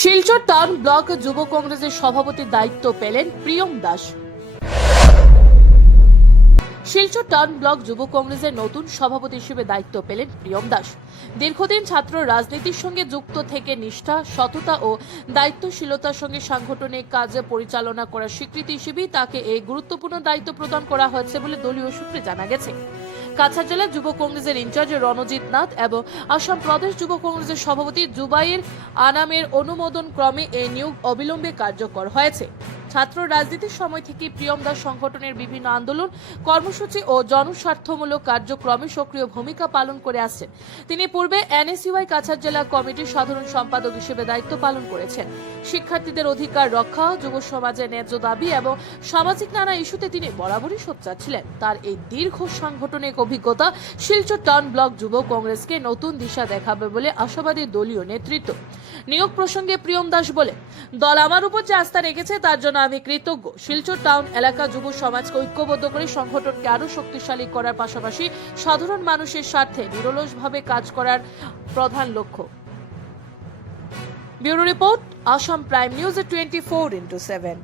Silchar town block যুব কংগ্রেসের সভাপতির দায়িত্ব পেলেন প্রিয়ম দাস। শিলচর টাউন ব্লক যুব কংগ্রেসের নতুন সভাপতি হিসেবে দায়িত্ব পেলেন প্রিয়ম দাস। দীর্ঘদিন ছাত্র রাজনীতির সঙ্গে যুক্ত থেকে নিষ্ঠা, সততা ও দায়িত্বশীলতার সঙ্গে সাংগঠনিক কাজ পরিচালনা করার স্বীকৃতি হিসেবেই তাকে এই গুরুত্বপূর্ণ দায়িত্ব প্রদান করা হয়েছে বলে দলীয় সূত্রে জানা গেছে। কাছাড় জেলা যুব কংগ্রেসের ইনচার্জ রণজিৎ নাথ এবং আসাম প্রদেশ যুব কংগ্রেসের সভাপতি জুবাইর আনামের অনুমোদন ক্রমে এই নিয়োগ অবিলম্বে কার্যকর হয়েছে। ছাত্র রাজনীতির সময় থেকে প্রিয়ম দাস সংগঠনের বিভিন্ন আন্দোলন, কর্মসূচি ও জনস্বার্থমূলক কার্যক্রমে সক্রিয় ভূমিকা পালন করে আসছেন। তিনি পূর্বে এনএসইউআই কাছাড় জেলা কমিটির সাধারণ সম্পাদক হিসেবে দায়িত্ব পালন করেছেন। শিক্ষার্থীদের অধিকার রক্ষা, যুব সমাজের ন্যায্য দাবি এবং সামাজিক নানা ইস্যুতে তিনি বরাবরই সোচ্চার ছিলেন। তার এই দীর্ঘ সাংগঠনিক অভিজ্ঞতা শিলচর টাউন ব্লক যুব কংগ্রেসকে নতুন দিশা দেখাবে বলে আশাবাদী দলীয় নেতৃত্ব। নিয়োগ প্রসঙ্গে প্রিয়ম দাস বলে, দল আমার উপর যে আস্থা রেখেছে, তার জন্য আমি কৃতজ্ঞ। শিলচর টাউন এলাকা যুব সমাজকে ঐক্যবদ্ধ করে সংগঠনকে আরও শক্তিশালী করার পাশাপাশি সাধারণ মানুষের স্বার্থে নিরলসভাবে কাজ করার প্রধান লক্ষ্য। Bureau report, Assam prime news twenty four into seven.